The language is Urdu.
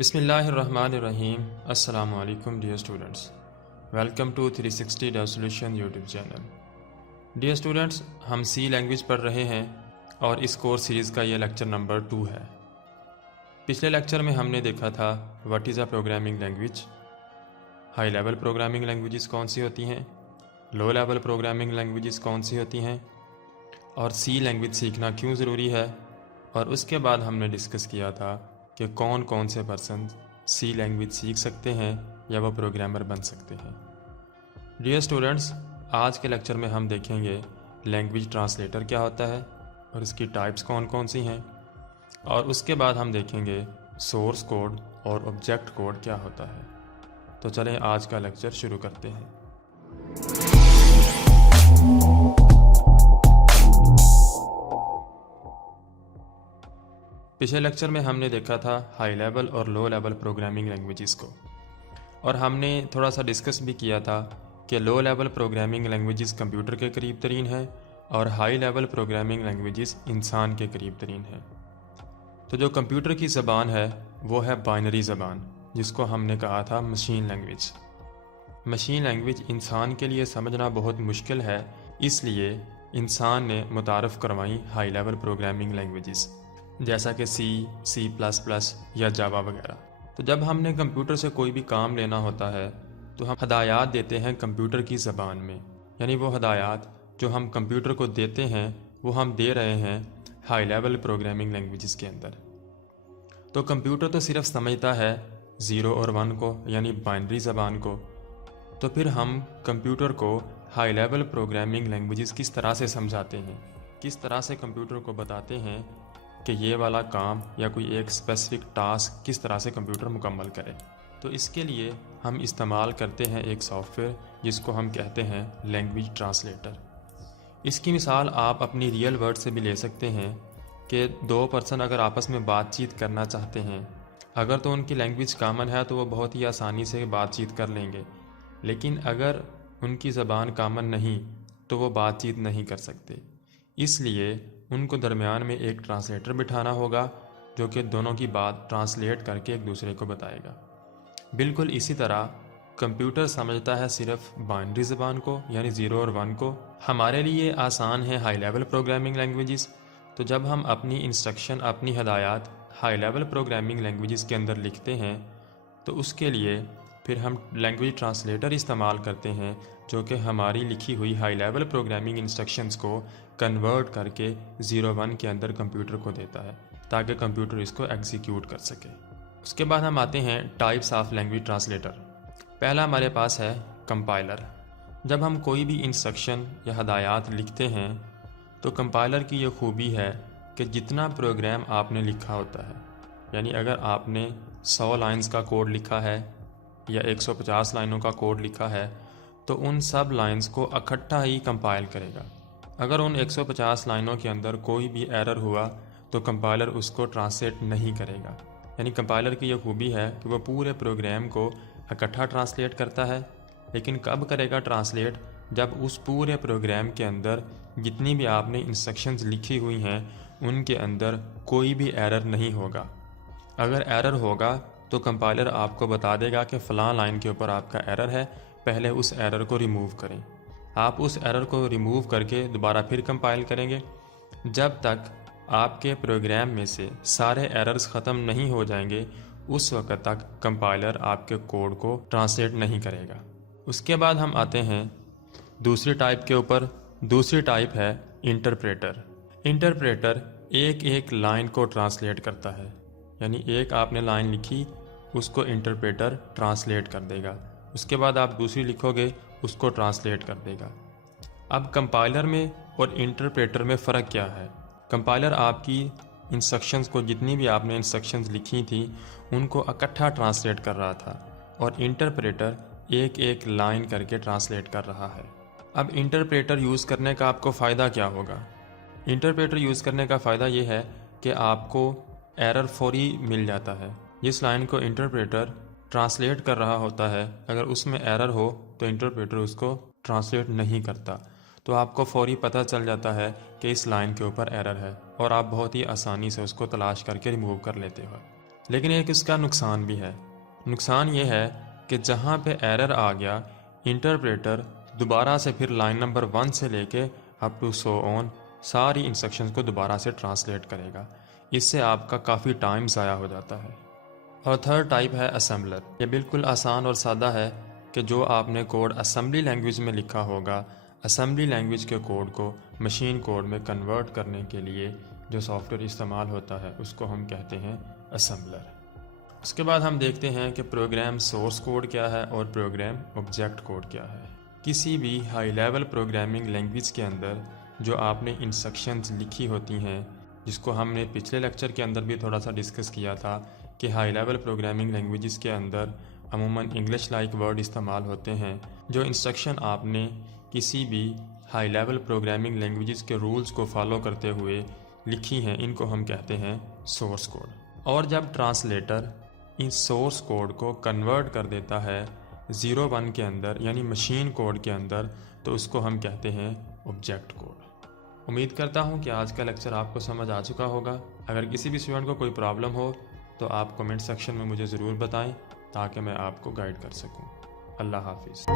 بسم اللہ الرحمن الرحیم۔ السلام علیکم ڈیئر اسٹوڈنٹس، ویلکم ٹو 360 ڈیو solution YouTube channel. Dear students, ہم سی لینگویج پڑھ رہے ہیں اور اس کورس سیریز کا یہ لیکچر نمبر 2 ہے۔ پچھلے لیکچر میں ہم نے دیکھا تھا what is a programming language, high level programming languages کون سی ہوتی ہیں، لو لیول پروگرامنگ لینگویجز کون سی ہوتی ہیں، اور سی لینگویج سیکھنا کیوں ضروری ہے، اور اس کے بعد ہم نے ڈسکس کیا تھا کہ کون کون سے پرسن سی لینگویج سیکھ سکتے ہیں یا وہ پروگرامر بن سکتے ہیں۔ ڈیئر اسٹوڈنٹس، آج کے لیکچر میں ہم دیکھیں گے لینگویج ٹرانسلیٹر کیا ہوتا ہے اور اس کی ٹائپس کون کون سی ہیں، اور اس کے بعد ہم دیکھیں گے سورس کوڈ اور آبجیکٹ کوڈ کیا ہوتا ہے۔ تو چلیں آج کا لیکچر شروع کرتے ہیں۔ پچھلے لیکچر میں ہم نے دیکھا تھا ہائی لیول اور لو لیول پروگرامنگ لینگویجز کو، اور ہم نے تھوڑا سا ڈسکس بھی کیا تھا کہ low level programming languages computer کے قریب ترین ہیں اور ہائی لیول پروگرامنگ لینگویجز انسان کے قریب ترین ہیں۔ تو جو کمپیوٹر کی زبان ہے وہ ہے بائنری زبان، جس کو ہم نے کہا تھا مشین لینگویج۔ مشین لینگویج انسان کے لیے سمجھنا بہت مشکل ہے، اس لیے انسان نے متعارف کروائیں ہائی لیول پروگرامنگ لینگویجز، جیسا کہ سی پلس پلس یا جاوا وغیرہ۔ تو جب ہم نے کمپیوٹر سے کوئی بھی کام لینا ہوتا ہے تو ہم ہدایات دیتے ہیں کمپیوٹر کی زبان میں، یعنی وہ ہدایات جو ہم کمپیوٹر کو دیتے ہیں وہ ہم دے رہے ہیں ہائی لیول پروگرامنگ لینگویجز کے اندر۔ تو کمپیوٹر تو صرف سمجھتا ہے 0 اور 1 کو، یعنی بائنری زبان کو، تو پھر ہم کمپیوٹر کو ہائی لیول پروگرامنگ لینگویجز کس طرح سے سمجھاتے ہیں، کس طرح سے کمپیوٹر کو بتاتے ہیں کہ یہ والا کام یا کوئی ایک اسپیسیفک ٹاسک کس طرح سے کمپیوٹر مکمل کرے۔ تو اس کے لیے ہم استعمال کرتے ہیں ایک سافٹ ویئر جس کو ہم کہتے ہیں لینگویج ٹرانسلیٹر۔ اس کی مثال آپ اپنی ریئل ورلڈ سے بھی لے سکتے ہیں کہ 2 پرسن اگر آپس میں بات چیت کرنا چاہتے ہیں، اگر تو ان کی لینگویج کامن ہے تو وہ بہت ہی آسانی سے بات چیت کر لیں گے، لیکن اگر ان کی زبان کامن نہیں تو وہ بات چیت نہیں کر سکتے۔ اس لیے ان کو درمیان میں ایک ٹرانسلیٹر بٹھانا ہوگا جو کہ دونوں کی بات ٹرانسلیٹ کر کے ایک دوسرے کو بتائے گا۔ بالکل اسی طرح کمپیوٹر سمجھتا ہے صرف بائنری زبان کو، یعنی 0 اور 1 کو۔ ہمارے لیے آسان ہے ہائی لیول پروگرامنگ لینگویجز، تو جب ہم اپنی انسٹرکشن، اپنی ہدایات ہائی لیول پروگرامنگ لینگویجز کے اندر لکھتے ہیں تو اس کے لیے پھر ہم لینگویج ٹرانسلیٹر استعمال کرتے ہیں جو کہ ہماری لکھی ہوئی ہائی لیول پروگرامنگ انسٹرکشنز کو کنورٹ کر کے 0-1 کے اندر کمپیوٹر کو دیتا ہے تاکہ کمپیوٹر اس کو ایگزیکیوٹ کر سکے۔ اس کے بعد ہم آتے ہیں ٹائپس آف لینگویج ٹرانسلیٹر۔ پہلا ہمارے پاس ہے کمپائلر۔ جب ہم کوئی بھی انسٹرکشن یا ہدایات لکھتے ہیں تو کمپائلر کی یہ خوبی ہے کہ جتنا پروگرام آپ نے لکھا ہوتا ہے، یعنی اگر آپ نے 100 لائنز کا کوڈ لکھا ہے یا 150 لائنوں کا کوڈ لکھا ہے تو ان سب لائنز کو اکٹھا ہی کمپائل کرے گا۔ اگر ان 150 لائنوں کے اندر کوئی بھی ایرر ہوا تو کمپائلر اس کو ٹرانسلیٹ نہیں کرے گا، یعنی کمپائلر کی یہ خوبی ہے کہ وہ پورے پروگرام کو اکٹھا ٹرانسلیٹ کرتا ہے، لیکن کب کرے گا ٹرانسلیٹ؟ جب اس پورے پروگرام کے اندر جتنی بھی آپ نے انسٹرکشنز لکھی ہوئی ہیں ان کے اندر کوئی بھی ایرر نہیں ہوگا۔ اگر ایرر ہوگا تو کمپائلر آپ کو بتا دے گا کہ فلاں لائن کے اوپر آپ کا ایرر ہے، پہلے اس ایرر کو ریموو کریں۔ آپ اس ایرر کو ریموو کر کے دوبارہ پھر کمپائل کریں گے۔ جب تک آپ کے پروگرام میں سے سارے ایررز ختم نہیں ہو جائیں گے اس وقت تک کمپائلر آپ کے کوڈ کو ٹرانسلیٹ نہیں کرے گا۔ اس کے بعد ہم آتے ہیں دوسری ٹائپ کے اوپر۔ دوسری ٹائپ ہے انٹرپریٹر۔ انٹرپریٹر ایک ایک لائن کو ٹرانسلیٹ کرتا ہے، یعنی ایک آپ نے لائن لکھی اس کو انٹرپریٹر ٹرانسلیٹ کر دے گا، اس کے بعد آپ دوسری لکھو گے اس کو ٹرانسلیٹ کر دے گا۔ اب کمپائلر میں اور انٹرپریٹر میں فرق کیا ہے؟ کمپائلر آپ کی انسٹرکشنز کو، جتنی بھی آپ نے انسٹرکشنز لکھی تھیں ان کو اکٹھا ٹرانسلیٹ کر رہا تھا، اور انٹرپریٹر ایک ایک لائن کر کے ٹرانسلیٹ کر رہا ہے۔ اب انٹرپریٹر یوز کرنے کا آپ کو فائدہ کیا ہوگا؟ انٹرپریٹر یوز کرنے کا فائدہ یہ ہے کہ آپ کو ایرر فوری مل جاتا ہے۔ جس لائن کو انٹرپریٹر ٹرانسلیٹ کر رہا ہوتا ہے اگر اس میں ایرر ہو تو انٹرپریٹر اس کو ٹرانسلیٹ نہیں کرتا، تو آپ کو فوری پتہ چل جاتا ہے کہ اس لائن کے اوپر ایرر ہے اور آپ بہت ہی آسانی سے اس کو تلاش کر کے ریموو کر لیتے ہو۔ لیکن ایک اس کا نقصان بھی ہے۔ نقصان یہ ہے کہ جہاں پہ ایرر آ گیا، انٹرپریٹر دوبارہ سے پھر لائن نمبر 1 سے لے کے اپ ٹو سو آن ساری انسٹرکشنز کو دوبارہ سے ٹرانسلیٹ کرے گا۔ اس سے آپ کا کافی ٹائم ضائع ہو جاتا ہے۔ اور تھرڈ ٹائپ ہے اسمبلر۔ یہ بالکل آسان اور سادہ ہے کہ جو آپ نے کوڈ اسمبلی لینگویج میں لکھا ہوگا، اسمبلی لینگویج کے کوڈ کو مشین کوڈ میں کنورٹ کرنے کے لیے جو سافٹ ویئر استعمال ہوتا ہے اس کو ہم کہتے ہیں اسمبلر۔ اس کے بعد ہم دیکھتے ہیں کہ پروگرام سورس کوڈ کیا ہے اور پروگرام آبجیکٹ کوڈ کیا ہے۔ کسی بھی ہائی لیول پروگرامنگ لینگویج کے اندر جو آپ نے انسٹرکشنز لکھی ہوتی ہیں، جس کو ہم نے پچھلے لیکچر کے اندر بھی تھوڑا سا ڈسکس کیا تھا کہ ہائی لیول پروگرامنگ لینگویجز کے اندر عموماً انگلش لائک ورڈ استعمال ہوتے ہیں۔ جو انسٹرکشن آپ نے کسی بھی ہائی لیول پروگرامنگ لینگویجز کے رولز کو فالو کرتے ہوئے لکھی ہیں، ان کو ہم کہتے ہیں سورس کوڈ۔ اور جب ٹرانسلیٹر ان سورس کوڈ کو کنورٹ کر دیتا ہے 01 کے اندر یعنی مشین کوڈ کے اندر، تو اس کو ہم کہتے ہیں آبجیکٹ کوڈ۔ امید کرتا ہوں کہ آج کا لیکچر آپ کو سمجھ آ چکا ہوگا۔ اگر کسی بھی اسٹوڈنٹ کو کوئی پرابلم ہو تو آپ کمنٹ سیکشن میں مجھے ضرور بتائیں تاکہ میں آپ کو گائیڈ کر سکوں۔ اللہ حافظ۔